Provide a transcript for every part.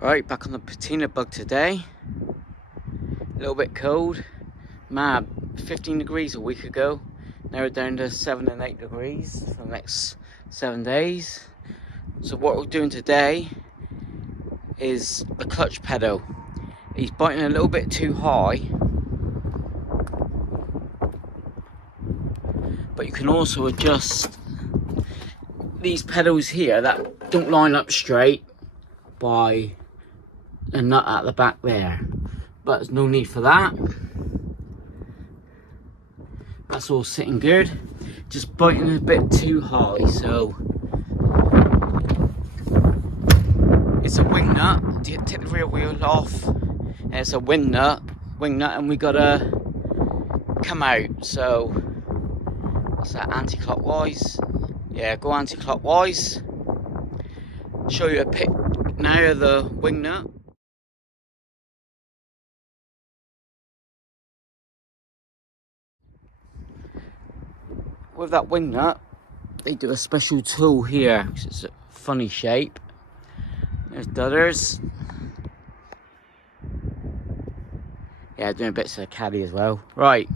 Right, back on the patina bug today. A little bit cold. Mad, 15 degrees a week ago. Now we're down to 7 and 8 degrees for the next 7 days. So what we're doing today is the clutch pedal. He's biting a little bit too high. But you can also adjust these pedals here that don't line up straight by a nut at the back there. But there's no need for that. That's all sitting good. Just biting a bit too high, so it's a wing nut. Take the rear wheel off, and it's a wing nut, and we gotta come out. So what's that? Anti-clockwise? Yeah, go anti-clockwise. Show you a pic now of the wing nut. With that wing nut, they do a special tool here, which is a funny shape. There's dudders. Yeah, doing bits of the caddy as well. Right,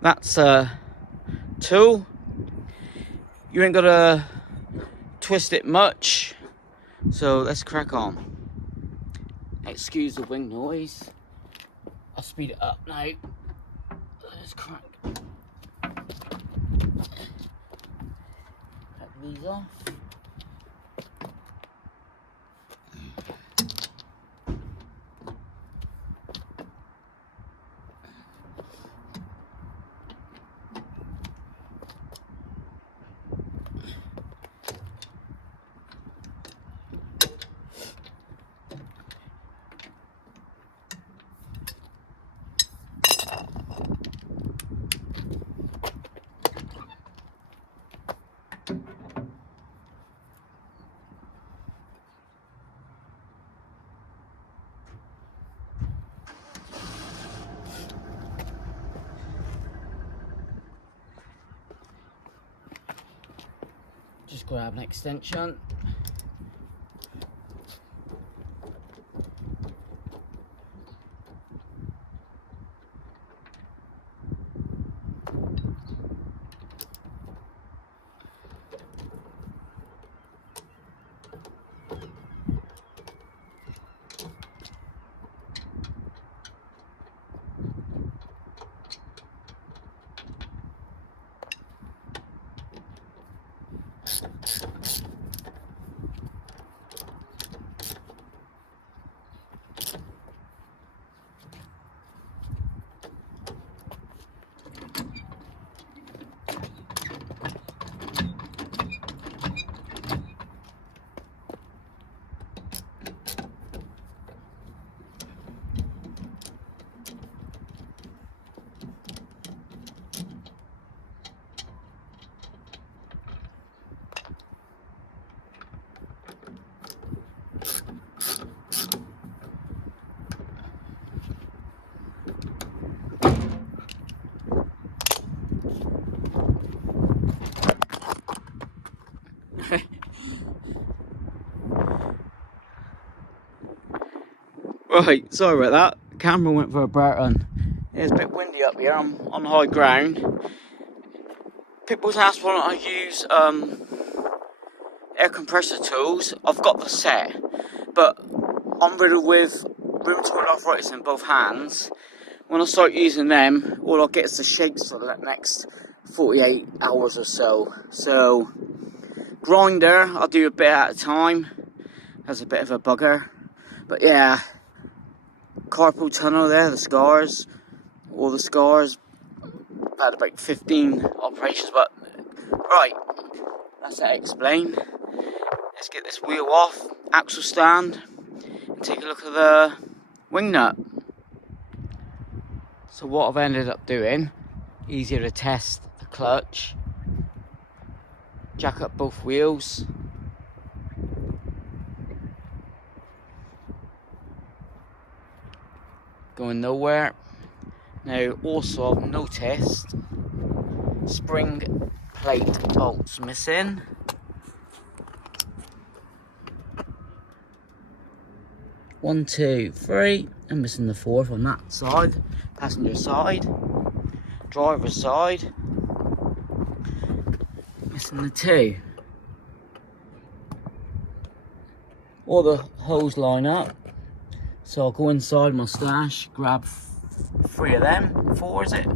that's a tool. You ain't gotta twist it much, so let's crack on. Excuse the wing noise. I'll speed it up now. Let's crack. Cut these off. Just grab an extension. Right, sorry about that. Camera went for a burn. It's a bit windy up here. I'm on high ground. People's asked why don't I use air compressor tools. I've got the set, but I'm riddled with rheumatoid arthritis in both hands. When I start using them, all I'll get is the shakes for the next 48 hours or so. So, grinder, I'll do a bit at a time. That's a bit of a bugger. But yeah, carpal tunnel there, the scars. All the scars. I've had about 15 operations, but right, that's that explained. Let's get this wheel off, axle stand, and take a look at the wing nut. So what I've ended up doing, easier to test the clutch, jack up both wheels, going nowhere. Now also I've noticed spring plate bolts missing. 1, 2, 3. I'm missing the 4th on that side. Passenger side. Driver's side. Missing the 2. All the holes line up. So I'll go inside my stash, grab 3 of them. 4 is it?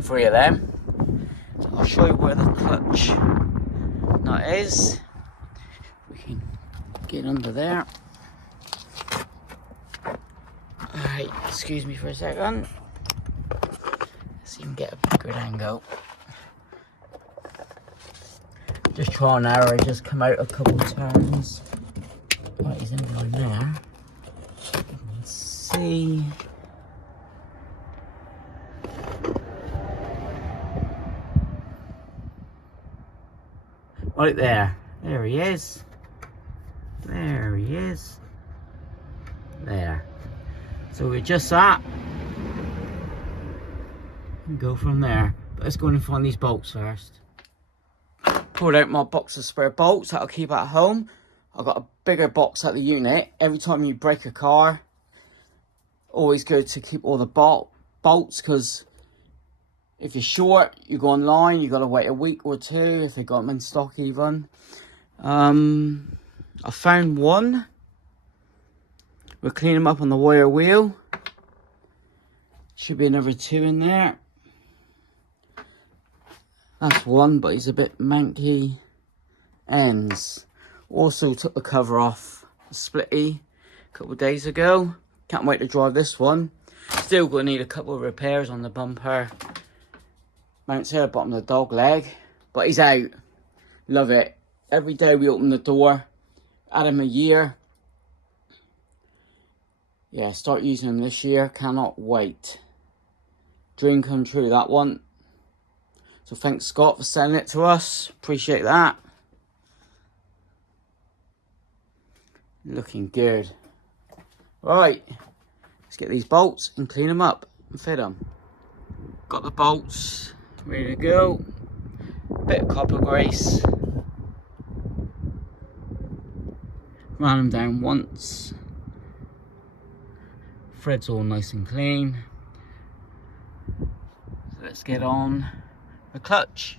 3 of them. So I'll show you where the clutch nut is. We can get under there. Alright, excuse me for a second. Let's see if we can get a good angle. Just try and arrow, just come out a couple turns. Right, he's in behind there. Let's see. Right there. There he is. There he is. There. So we adjust that and go from there. But let's go in and find these bolts first. Pulled out my box of spare bolts that I'll keep at home. I've got a bigger box at the unit. Every time you break a car, always good to keep all the bolts, because if you're short, you go online, you got to wait a week or 2 if they got them in stock even. I found one. We'll clean them up on the wire wheel. Should be another 2 in there. That's one, but he's a bit manky ends. Also took the cover off the splitty a couple of days ago. Can't wait to drive this one. Still gonna need a couple of repairs on the bumper. Mounts here, bottom of the dog leg. But he's out. Love it. Every day we open the door. Add him a year. Yeah, start using him this year. Cannot wait. Dream come true, that one. So thanks Scott for sending it to us. Appreciate that. Looking good. Right. Let's get these bolts and clean them up and fit them. Got the bolts ready to go. Bit of copper grease. Ran them down once. Threads all nice and clean. So let's get on the clutch.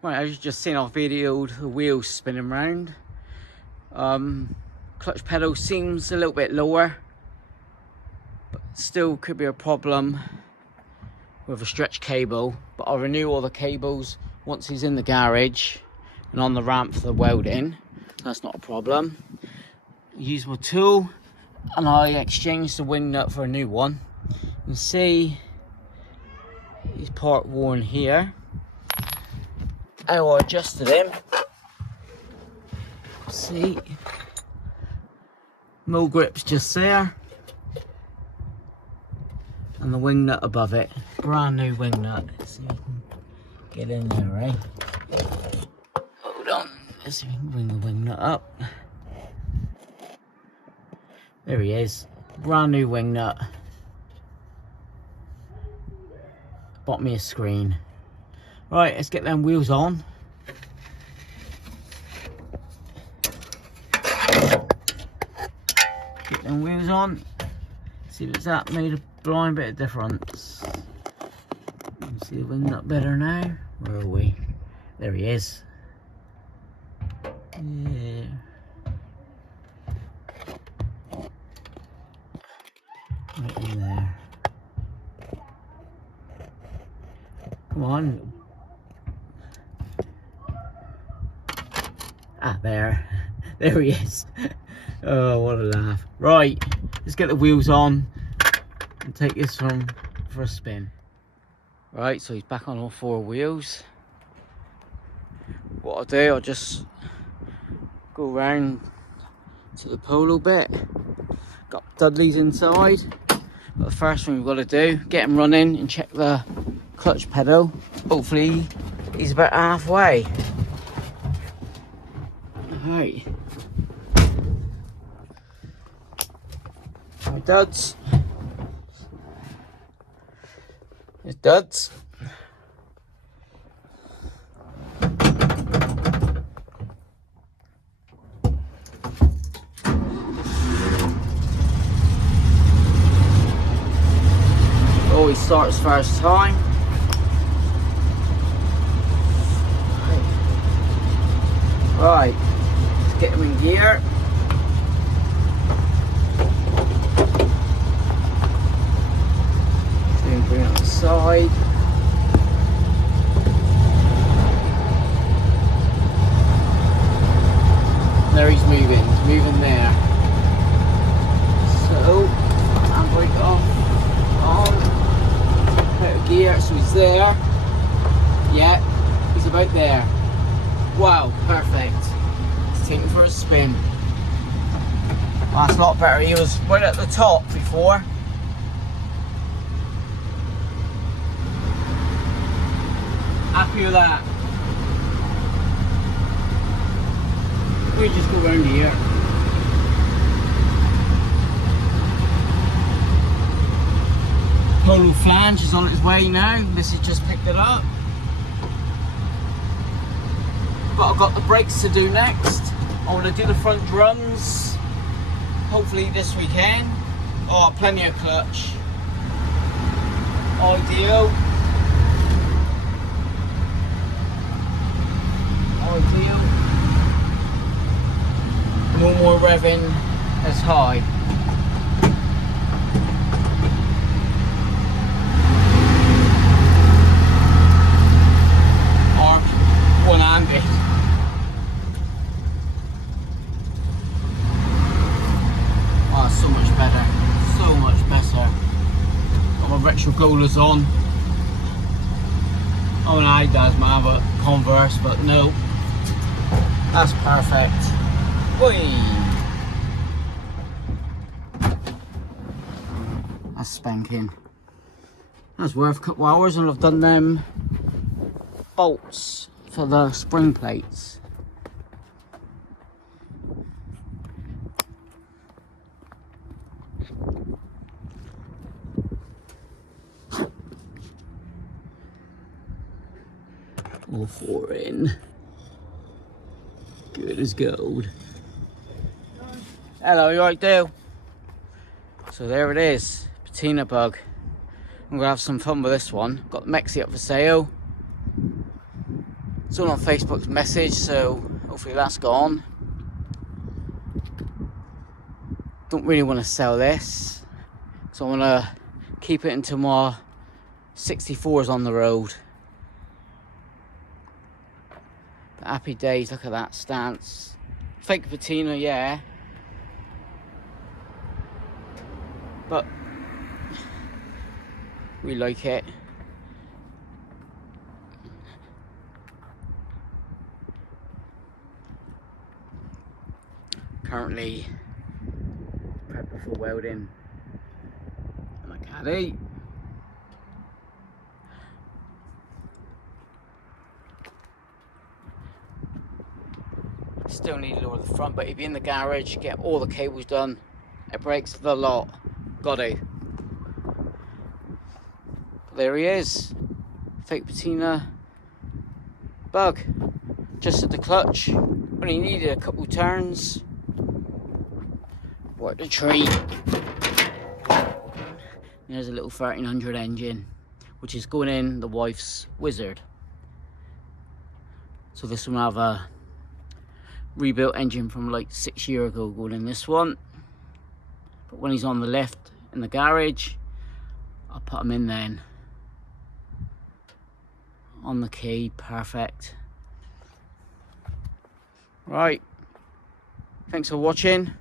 Right, as you just seen our video, the wheels spinning round. Clutch pedal seems a little bit lower, but still could be a problem with a stretch cable. But I'll renew all the cables once he's in the garage and on the ramp for the welding. That's not a problem. Use my tool and I exchanged the wing nut for a new one. You can see he's part worn here. How I adjusted him. See, mill grip's just there, and the wing nut above it. Brand new wing nut. Let's see if we can get in there, right? Hold on. Let's see if we can bring the wing nut up. There he is. Brand new wing nut. Bought me a screen. Right, let's get them wheels on. Get them wheels on. See if that made a blind bit of difference. You can see the wing nut better now. Where are we? There he is. Yeah. Right in there. Come on. Ah, there he is. Oh, what a laugh. Right, let's get the wheels on and take this for a spin. Right, so he's back on all four wheels. What I'll do, I'll just go around to the polo bit. Got Dudley's inside. But the first thing we've got to do, get him running and check the clutch pedal. Hopefully he's about halfway. Alright. My duds. There's duds. Always starts first time. Right, let's get him in gear. Then bring it on the side. There he's moving there. So, handbrake off, on, out of gear, so he's there. Yeah, he's about there. Wow, perfect. Let's take him for a spin. Well, that's a lot better. He was right at the top before. Happy with that. We just go around here. Polo flange is on its way now. This has just picked it up. But I've got the brakes to do next. I want to do the front drums, hopefully this weekend. Oh, plenty of clutch. Ideal. Ideal. No more revving as high. Or one-handed. So much better, so much better. Got my retro goalers on. Oh, and I does man, but Converse, but no, that's perfect. Whee! That's spanking. That's worth a couple hours, and I've done them bolts for the spring plates. All four in. Good as gold. Hello, you right, Dale? So there it is, patina bug. I'm gonna have some fun with this one. Got the Mexi up for sale. It's all on Facebook's message, so hopefully that's gone. Don't really want to sell this, so I want to keep it until my 64's on the road. But happy days, look at that stance. Fake patina, yeah. But we like it. Currently prepping for welding in my caddy. Still need to lower the front, but he'd be in the garage, get all the cables done. It breaks the lot. Got to. There he is. Fake patina bug. Just at the clutch. Only needed a couple turns. Worked the tree. There's a little 1300 engine, which is going in the wife's Wizard. So this one will have a rebuilt engine from like 6 years ago going in this one. But when he's on the lift in the garage, I'll put him in then. On the key, perfect. Right, thanks for watching.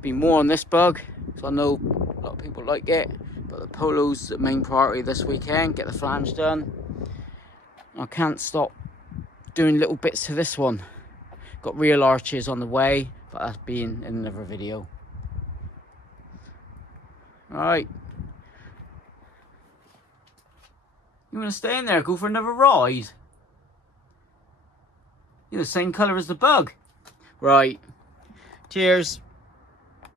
Be more on this bug, because I know a lot of people like it. But the polo's the main priority this weekend. Get the flange done. I can't stop doing little bits to this one. Got real arches on the way, but that's being in another video. Right. You want to stay in there? Go for another ride? You're the same colour as the bug. Right. Cheers.